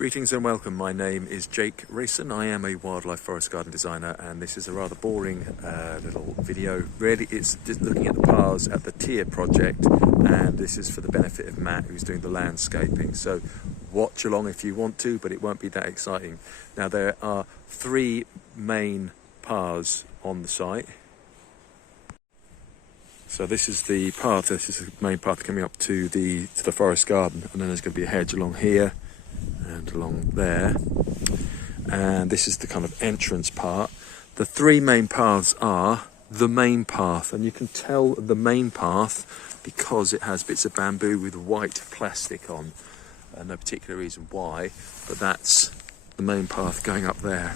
Greetings and welcome. My name is Jake Rayson. I am a wildlife forest garden designer, and this is a rather boring little video. Really, it's just looking at the paths at the tier project, and this is for the benefit of Matt, who's doing the landscaping. So watch along if you want to, but it won't be that exciting. Now, there are three main paths on the site. So this is the path. This is the main path coming up to the forest garden, and then there's going to be a hedge along here and along there, and this is the kind of entrance part. The three main paths are the main path, and you can tell the main path because it has bits of bamboo with white plastic on. No particular reason why, but that's the main path going up there.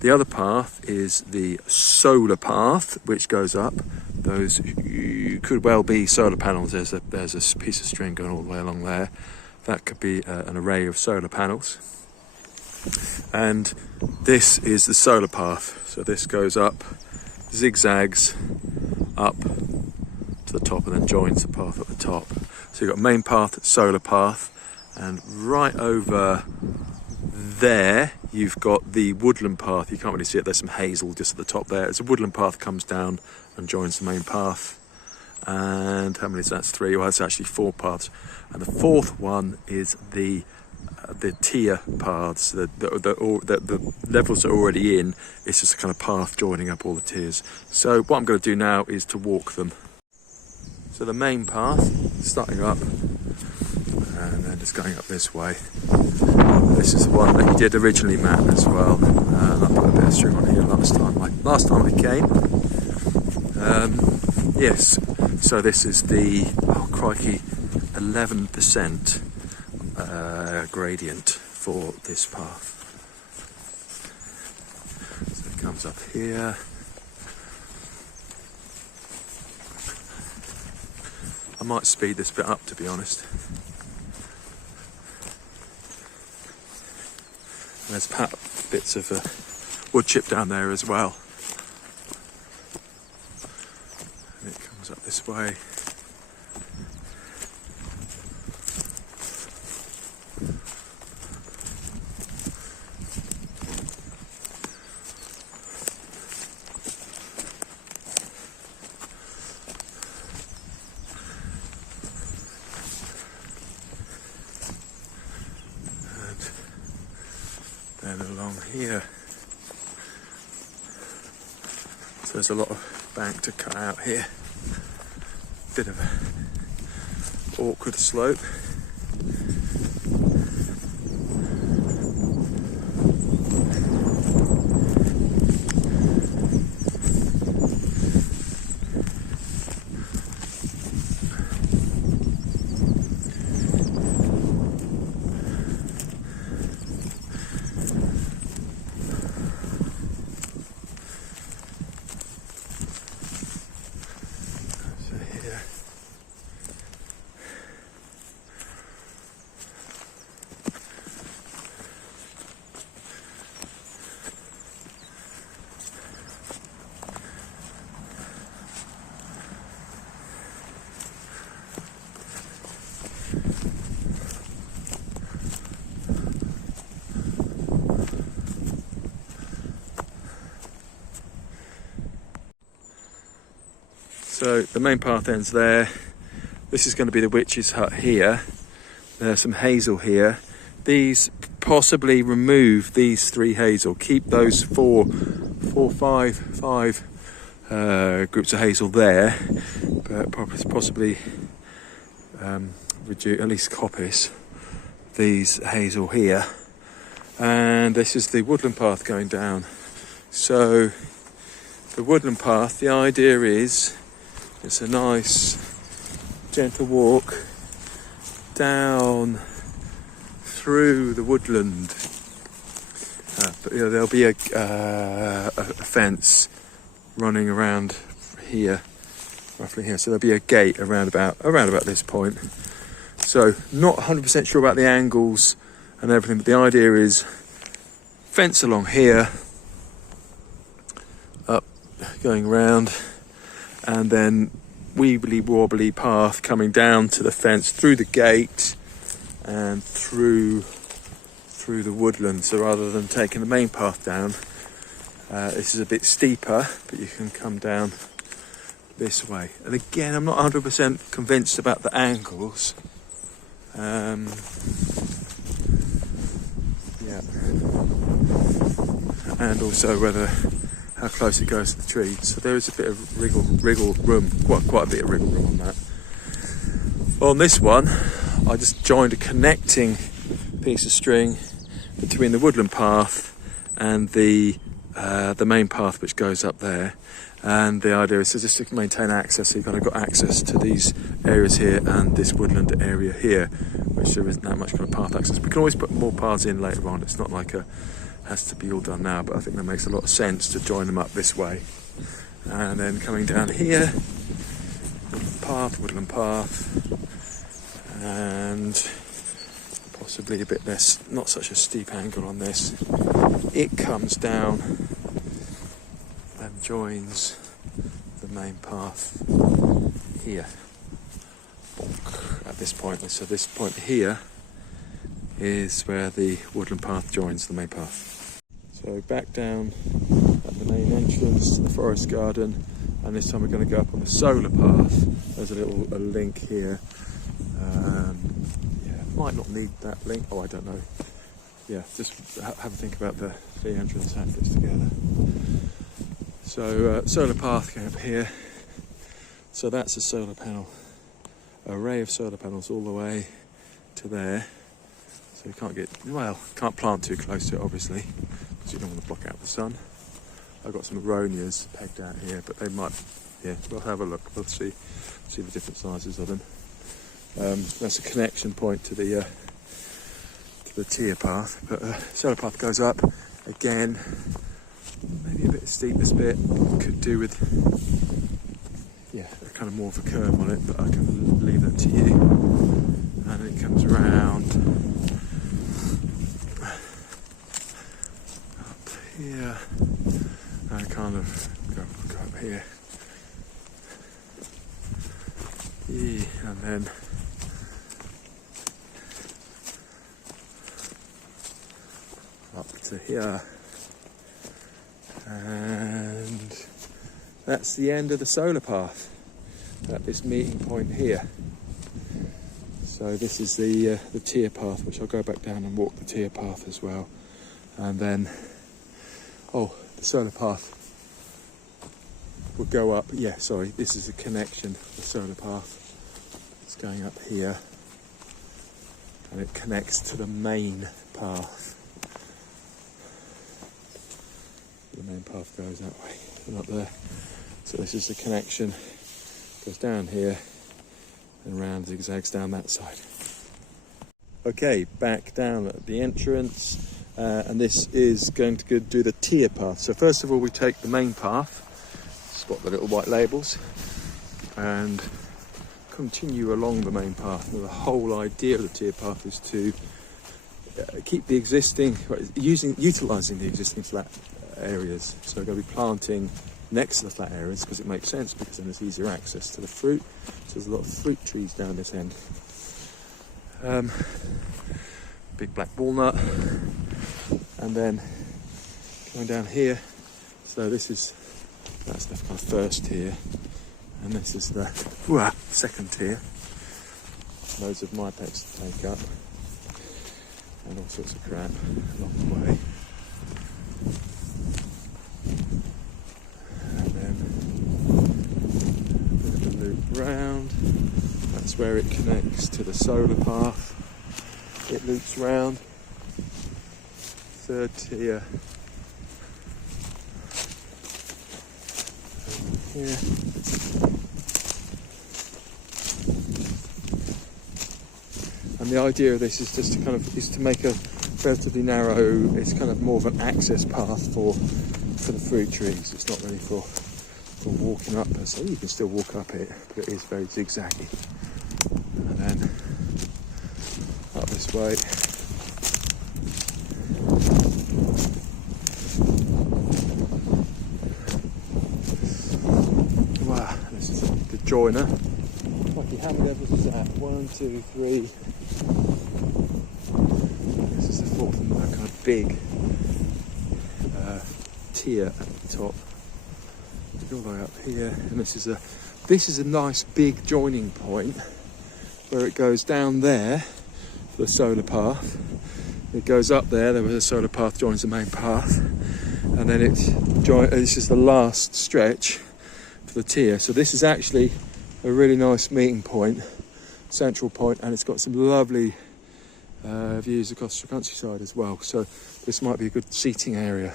The other path is the solar path, which goes up. Those could well be solar panels. There's a piece of string going all the way along there. That could be an array of solar panels. And this is the solar path. So this goes up, zigzags up to the top, and then joins the path at the top. So you've got main path, solar path, and right over there you've got the woodland path. You can't really see it, there's some hazel just at the top there. It's a woodland path, comes down and joins the main path. And how many is that? That's three. Well, that's actually four paths. And the fourth one is the tier paths. The levels are already in. It's just a kind of path joining up all the tiers. So what I'm going to do now is to walk them. So the main path, starting up, and then just going up this way. This is the one that you did originally, Matt, as well. And I put a bit of string on here last time I came. Yes. So this is the, oh crikey, 11% gradient for this path. So it comes up here. I might speed this bit up, to be honest. There's bits of wood chip down there as well. And it comes up this way. And then along here. So there's a lot of bank to cut out here. Bit of an awkward slope. So the main path ends there. This is going to be the witch's hut here. There's some hazel here. These possibly remove these three hazel. Keep those five groups of hazel there, but possibly reduce, at least coppice these hazel here. And this is the woodland path going down. So the woodland path, the idea is it's a nice gentle walk down through the woodland. But there'll be a fence running around here, roughly here. So there'll be a gate around about this point. So not 100% sure about the angles and everything, but the idea is fence along here, up, going round, and then weebly wobbly path coming down to the fence through the gate and through through the woodland. So rather than taking the main path down, this is a bit steeper, but you can come down this way. And again, I'm not 100% convinced about the angles. Yeah. And also how close it goes to the trees. So there is a bit of wriggle room, quite a bit of wriggle room on that. On this one, I just joined a connecting piece of string between the woodland path and the main path which goes up there. And the idea is just to maintain access, so you've kind of got access to these areas here and this woodland area here, which there isn't that much kind of path access. We can always put more paths in later on. It's not like has to be all done now, but I think that makes a lot of sense to join them up this way. And then coming down here, woodland path, and possibly a bit less, not such a steep angle on this. It comes down and joins the main path here. Bonk, at this point. So this point here is where the woodland path joins the main path. So back down at the main entrance to the forest garden, and this time we're going to go up on the solar path. There's a link here. Yeah, might not need that link. Oh, I don't know. Yeah, just have a think about the entrance, how it fits together. So solar path going up here. So that's a solar panel, array of solar panels all the way to there. So you can't plant too close to it, obviously, because you don't want to block out the sun. I've got some aronias pegged out here, but they might, yeah, we'll have a look. We'll see the different sizes of them. That's a connection point to the tier path, but solar path goes up again. Maybe a bit steep this bit. Could do with, yeah, kind of more of a curve on it, but I can leave that to you. And it comes round up here and kind of go up here. Yeah, and then up to here. And that's the end of the solar path at this meeting point here. So this is the tier path, which I'll go back down and walk the tier path as well. And then, the solar path will go up. Yeah, sorry, this is a connection. The solar path is going up here, and it connects to the main path. The main path goes that way and up there. So this is the connection. Goes down here and round, zigzags down that side. Okay, back down at the entrance, and this is going to do the tier path. So first of all, we take the main path, spot the little white labels, and continue along the main path. Now, the whole idea of the tier path is to keep the existing, utilising the existing flat areas. So we're going to be planting next to the flat areas because it makes sense, because then there's easier access to the fruit. So there's a lot of fruit trees down this end. Big black walnut, and then going down here. So that's the kind of first tier, and this is the second tier. Loads of mypex to take up, and all sorts of crap along the way. Round, that's where it connects to the solar path. It loops round, third tier here, and the idea of this is just to make a relatively narrow, it's kind of more of an access path for the fruit trees. It's not really for walking up per se. You can still walk up it, but it is very zigzaggy. And then up this way. Wow, this is the joiner. Lucky, how many levels is that? 1, 2, 3. This is the fourth and big tier at the top. All the way up here, and this is a nice big joining point where it goes down there, the solar path. It goes up there where the solar path joins the main path, and then this is the last stretch for the tier. So this is actually a really nice meeting point, central point, and it's got some lovely views across the countryside as well. So this might be a good seating area.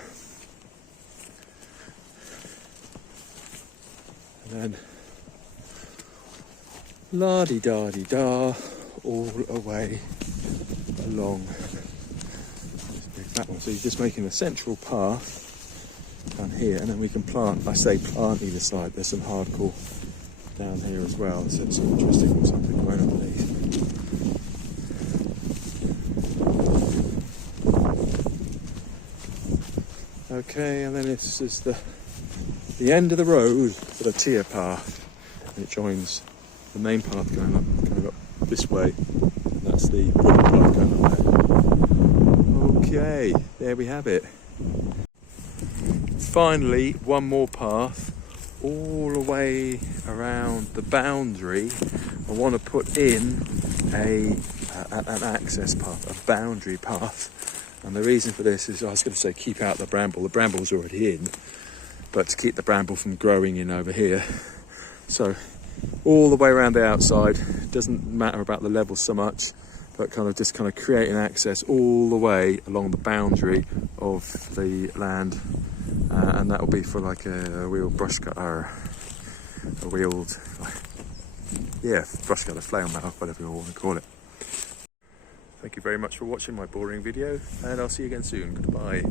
And then la-di-da-di-da, all away along this big back one. So you're just making a central path down here, and then we can plant, I say plant either side. There's some hardcore down here as well, so it's interesting something going underneath. Okay, and then this is the end of the road for the tier path, and it joins the main path going up this way, and that's the wooden path going up there. Okay, there we have it. Finally, one more path all the way around the boundary. I want to put in an access path, a boundary path, and the reason for this is I was going to say keep out the bramble. The bramble's already in, but to keep the bramble from growing in over here. So all the way around the outside, doesn't matter about the level so much, but kind of creating access all the way along the boundary of the land, and that will be for like a wheeled brush cutter, brush cutter, flail mower, whatever you want to call it. Thank you very much for watching my boring video, and I'll see you again soon. Goodbye.